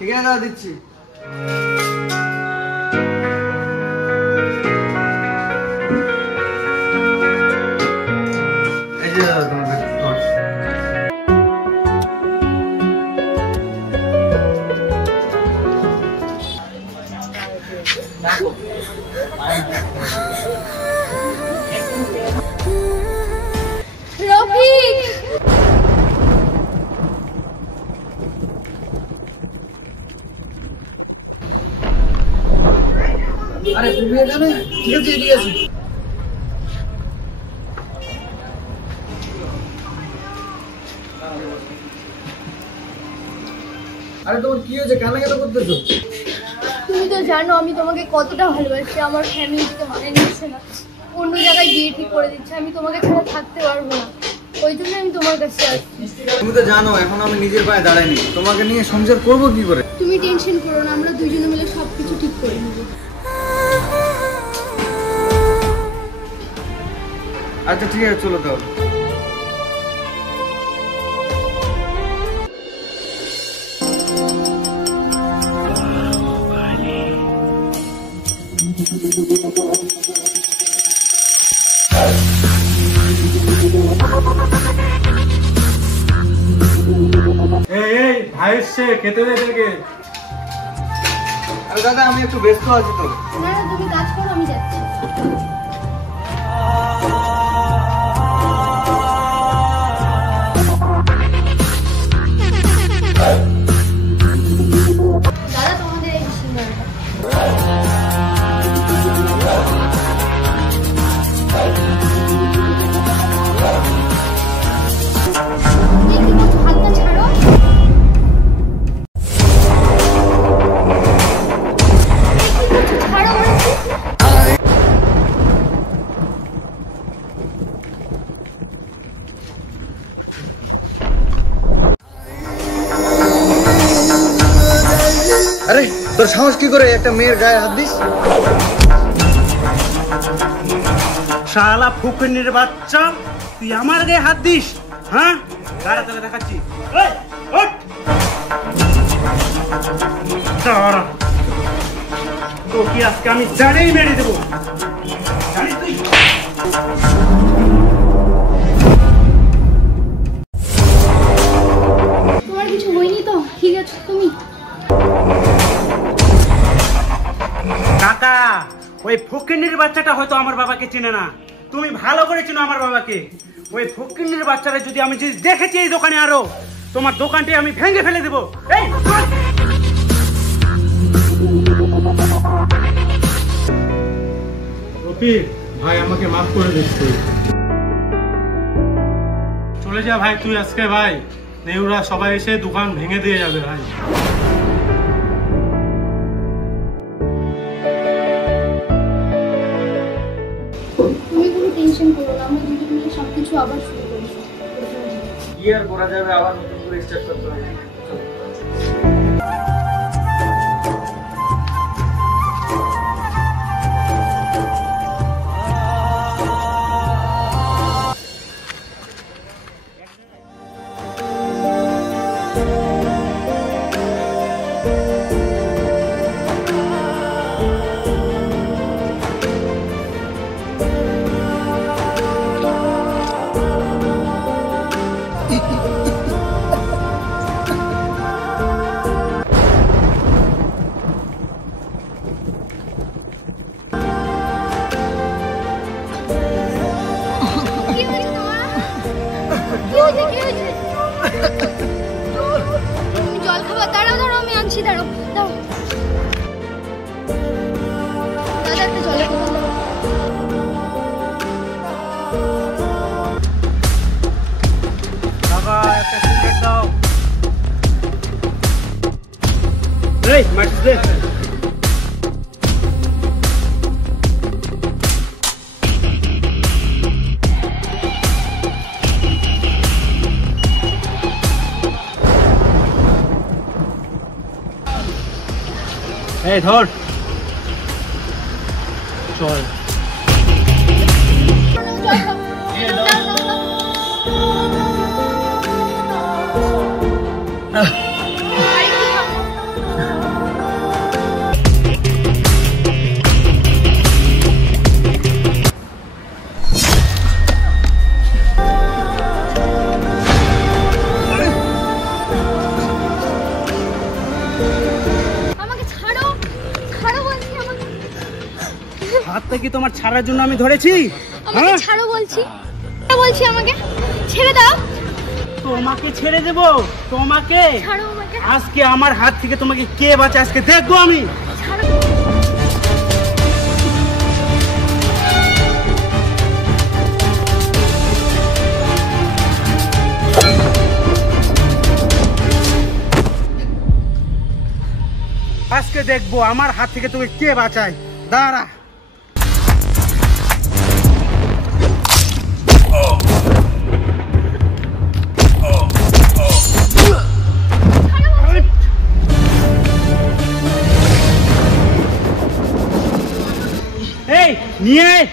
ঠিক আছে দাদা, দিচ্ছি। এই যে দাদা তোমার ব্যাগ। রফিক, আরে তুমি এখানে? ঠিক আছে, এদিকে আসো। আরে তোমার কি হয়েছে, কান্নাকাটা করতেছো? তুমি তো জানো আমি তোমাকে কতটা ভালোবাসি। আমার ফ্যামিলি তো মানে নিচ্ছে না, অন্য জায়গায় বিয়ে ঠিক করে দিচ্ছে। আমি তোমাকে ছাড়া থাকতে পারবো না, ওই জন্য আমি তোমার কাছে আসছি। তুমি তো জানো এখন আমি নিজের পায়ে দাঁড়াইনি, তোমাকে নিয়ে সংসার করবো কি করে? তুমি টেনশন করো না, আমরা দুজনে মিলে সবকিছু ঠিক করে নেবো। আচ্ছা ঠিক আছে, চলো তাহলে। এই ভাই এসছে, খেতে দে এদেরকে। আরে দাদা আমি একটু ব্যস্ত আছি তো। না না, তুমি কাজ করো, আমি যাচ্ছি। দাদা তোমাদের এই সিঙ্গারাটা। হাতটা ছাড়ো। ছাড়ো বলছি। আরে তোর সাহস কি করে একটা মেয়ের গায়ে হাত দিস? শালা ফুকনির বাচ্চা, তুই আমার গায়ে হাত দিস? হ্যাঁ, দাঁড়া তোকে দেখাচ্ছি। এই, ওঠ। দাঁড়া, তোকে আজকে আমি জানেই মেরে দেবো, জানিস তুই? তোমার কিছু হয়নি তো? ঠিক আছে তুমি? কাকা, ওই ফকিন্নির বাচ্চাটা হয়তো আমার বাবাকে চেনে না, তুমি ভালো করে চেনো আমার বাবাকে। ওই ফকিন্নির বাচ্চাটা যদি আমি দেখেছি এই দোকানে, আরো তোমার দোকানটি আমি ভেঙে ফেলে দেবো। এই রফিক ভাই, আমাকে মাফ করে দিচ্ছি। চলে যা ভাই তুই আজকে, ভাই নেউরা সবাই এসে দোকান ভেঙে দিয়ে যাবে ভাই। তুমি কোনো টেনশন করো না, আমরা দুজন মিলে সবকিছু আবার শুরু করবো। কি আর করা যাবে, আবার নতুন করে স্টার্ট করতে হবে। জল খাবার? দাঁড়াও দাঁড়াও, আমি আনছি, দাঁড়াও দাঁড়াও। দাদা একটা জলের বোতল দাও। বাবা একটা সিগারেট দাও। এই মাছ দে। এই ধর, চল। হাতটা কি তোমার ছাড়ার জন্য আমি ধরেছি? আমাকে হ্যাঁ? ছাড়ো বলছি, বলছি আমাকে ছেড়ে দাও। তোমাকে ছেড়ে দেব? তোমাকে ছাড়ো আমাকে, আজকে আমার হাত থেকে তোমাকে কে বাঁচে আজকে দেখবো আমি। ছাড়ো। আজকে দেখবো আমার হাত থেকে তোকে কে বাঁচায়। দাঁড়া। এই নিয়ে আয়।